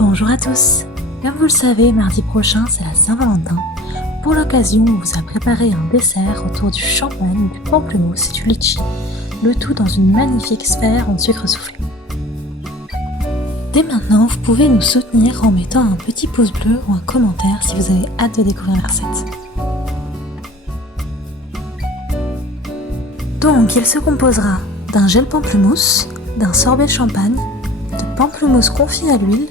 Bonjour à tous. Comme vous le savez, mardi prochain, c'est la Saint-Valentin. Pour l'occasion, on vous a préparé un dessert autour du champagne, du pamplemousse et du litchi, le tout dans une magnifique sphère en sucre soufflé. Dès maintenant, vous pouvez nous soutenir en mettant un petit pouce bleu ou un commentaire si vous avez hâte de découvrir la recette. Donc, il se composera d'un gel pamplemousse, d'un sorbet champagne, de pamplemousse confit à l'huile,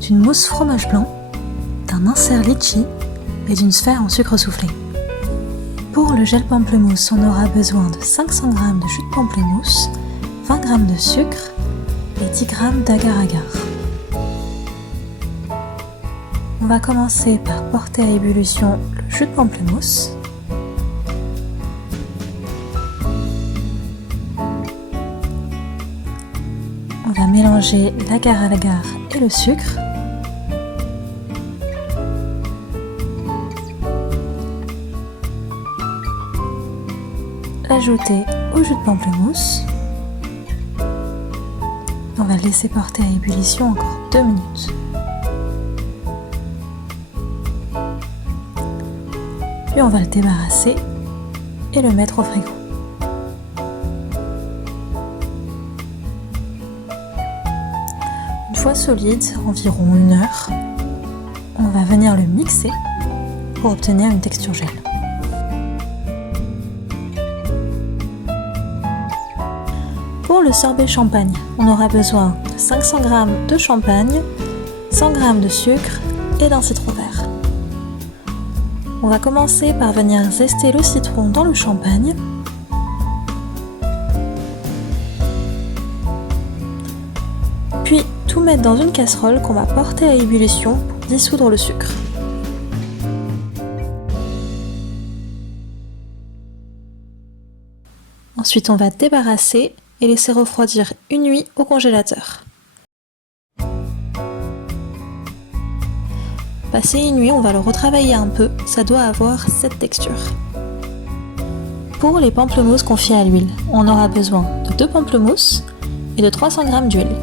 d'une mousse fromage blanc, d'un insert litchi et d'une sphère en sucre soufflé. Pour le gel pamplemousse, on aura besoin de 500 g de jus de pamplemousse, 20 g de sucre et 10 g d'agar-agar. On va commencer par porter à ébullition le jus de pamplemousse. On va mélanger l'agar-agar et le sucre. L'ajouter au jus de pamplemousse. On va le laisser porter à ébullition encore 2 minutes. Puis on va le débarrasser et le mettre au frigo. Une fois solide, environ 1 heure, on va venir le mixer pour obtenir une texture gel. Pour le sorbet champagne, on aura besoin de 500 g de champagne, 100 g de sucre et d'un citron vert. On va commencer par venir zester le citron dans le champagne. Puis tout mettre dans une casserole qu'on va porter à ébullition pour dissoudre le sucre. Ensuite, on va débarrasser et laisser refroidir une nuit au congélateur. Passé une nuit, on va le retravailler un peu, ça doit avoir cette texture. Pour les pamplemousses confits à l'huile, on aura besoin de 2 pamplemousses et de 300 g d'huile,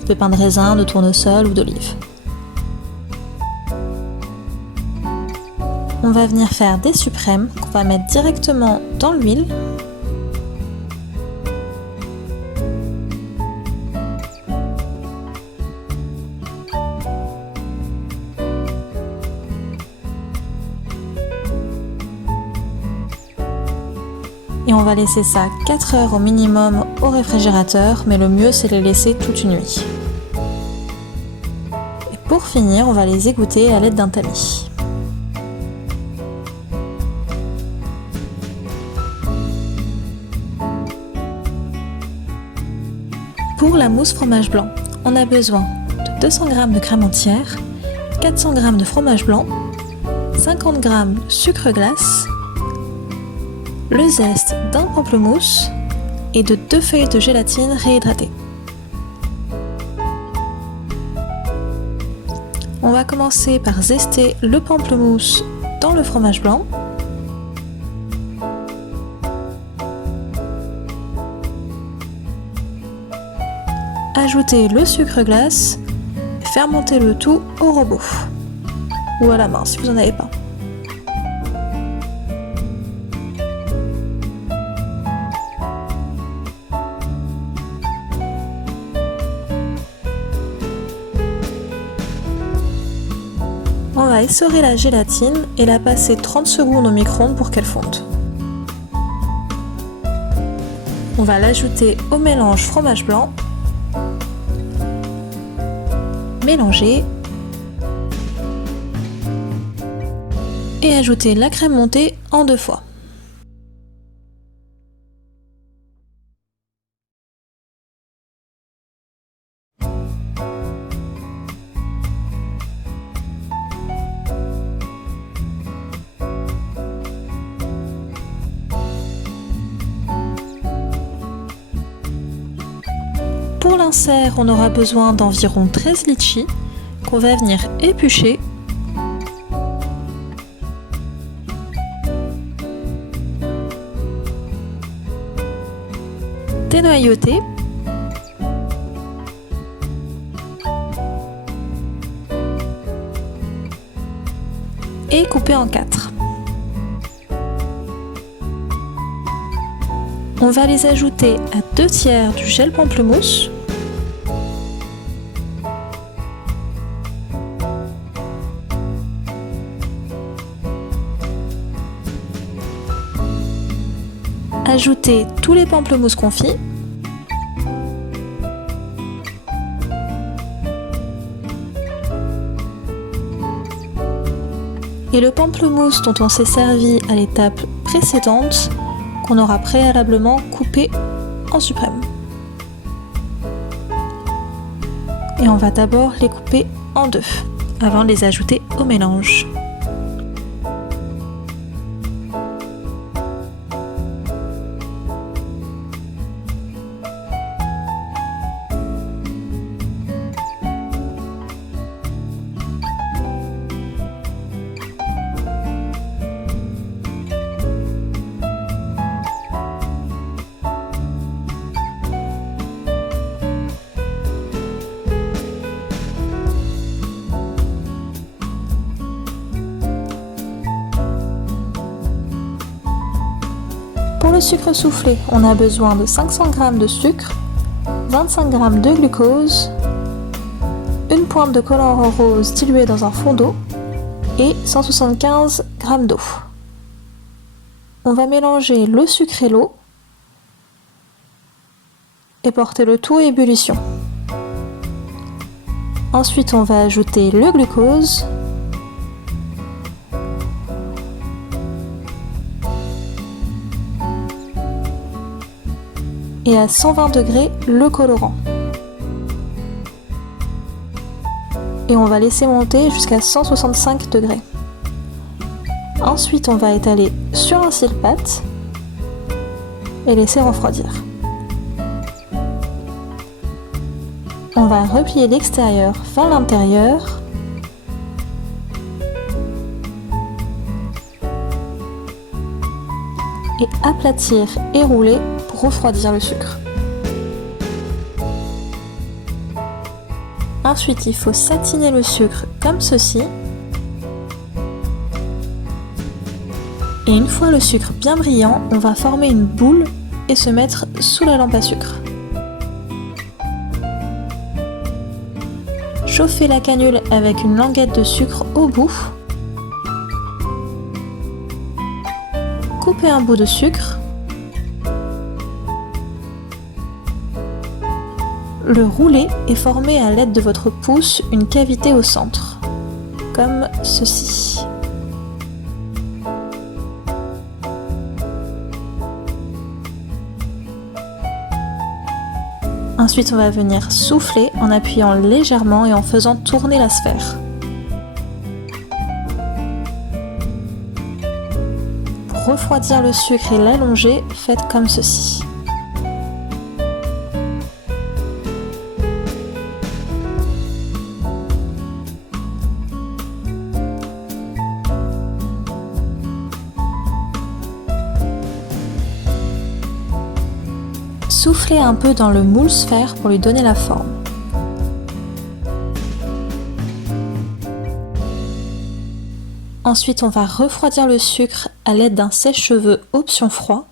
de pépins de raisin, de tournesol ou d'olive. On va venir faire des suprêmes qu'on va mettre directement dans l'huile. Et on va laisser ça 4 heures au minimum au réfrigérateur, mais le mieux c'est de les laisser toute une nuit. Et pour finir, on va les égoutter à l'aide d'un tamis. Pour la mousse fromage blanc, on a besoin de 200 g de crème entière, 400 g de fromage blanc, 50 g de sucre glace, le zeste d'un pamplemousse et de 2 feuilles de gélatine réhydratée. On va commencer par zester le pamplemousse dans le fromage blanc. Ajouter le sucre glace et faire monter le tout au robot ou à la main si vous n'en avez pas. On va essorer la gélatine et la passer 30 secondes au micro-ondes pour qu'elle fonde. On va l'ajouter au mélange fromage blanc, mélanger et ajouter la crème montée en 2 fois. Pour l'insert, on aura besoin d'environ 13 litchis qu'on va venir éplucher. Dénoyauter et couper en 4. On va les ajouter à 2/3 du gel pamplemousse. Ajouter tous les pamplemousses confits. Et le pamplemousse dont on s'est servi à l'étape précédente, qu'on aura préalablement coupé en suprême. Et on va d'abord les couper en 2 avant de les ajouter au mélange. Pour le sucre soufflé, on a besoin de 500 g de sucre, 25 g de glucose, une pointe de colorant rose dilué dans un fond d'eau et 175 g d'eau. On va mélanger le sucre et l'eau et porter le tout à ébullition. Ensuite, on va ajouter le glucose, et à 120 degrés le colorant. Et on va laisser monter jusqu'à 165 degrés. Ensuite, on va étaler sur un cile-pâte et laisser refroidir. On va replier l'extérieur vers l'intérieur et aplatir et rouler pour refroidir le sucre. Ensuite, il faut satiner le sucre comme ceci. Et une fois le sucre bien brillant, on va former une boule et se mettre sous la lampe à sucre. Chauffer la canule avec une languette de sucre au bout. Couper un bout de sucre. Le rouler et former à l'aide de votre pouce une cavité au centre, comme ceci. Ensuite, on va venir souffler en appuyant légèrement et en faisant tourner la sphère. Pour refroidir le sucre et l'allonger, faites comme ceci. Soufflez un peu dans le moule sphère pour lui donner la forme. Ensuite, on va refroidir le sucre à l'aide d'un sèche-cheveux option froid.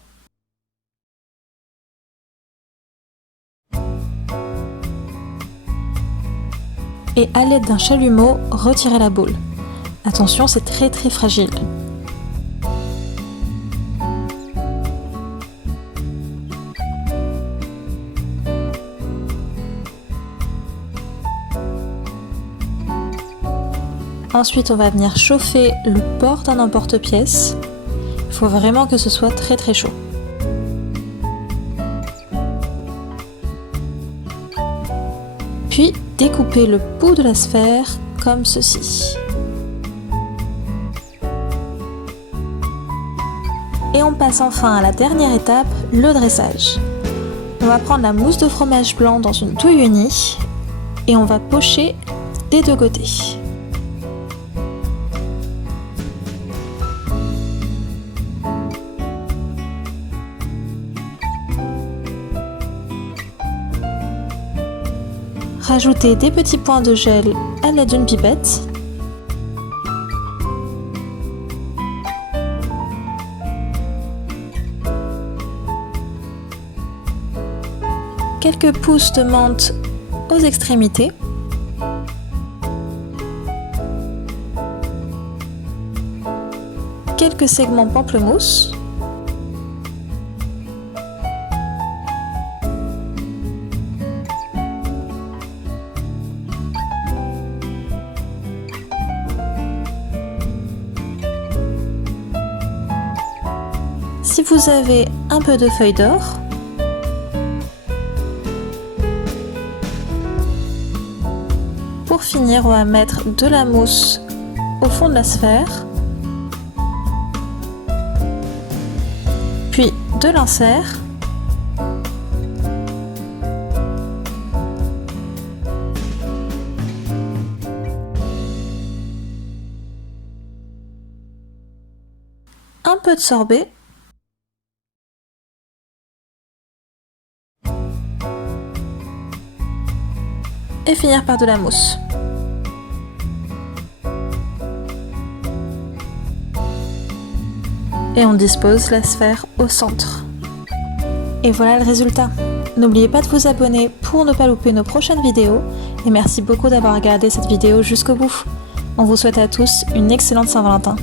Et à l'aide d'un chalumeau, retirez la boule. Attention, c'est très fragile. Ensuite, on va venir chauffer le bord d'un emporte-pièce. Il faut vraiment que ce soit très chaud. Puis, découper le bout de la sphère comme ceci. Et on passe enfin à la dernière étape, le dressage. On va prendre la mousse de fromage blanc dans une touille unie et on va pocher des deux côtés. Rajoutez des petits points de gel à l'aide d'une pipette. quelques pousses de menthe aux extrémités. Quelques segments pamplemousse. Si vous avez un peu de feuilles d'or, pour finir, on va mettre de la mousse au fond de la sphère, puis de l'insert, un peu de sorbet, et finir par de la mousse. Et on dispose la sphère au centre. Et voilà le résultat. N'oubliez pas de vous abonner pour ne pas louper nos prochaines vidéos. Et merci beaucoup d'avoir regardé cette vidéo jusqu'au bout. On vous souhaite à tous une excellente Saint-Valentin.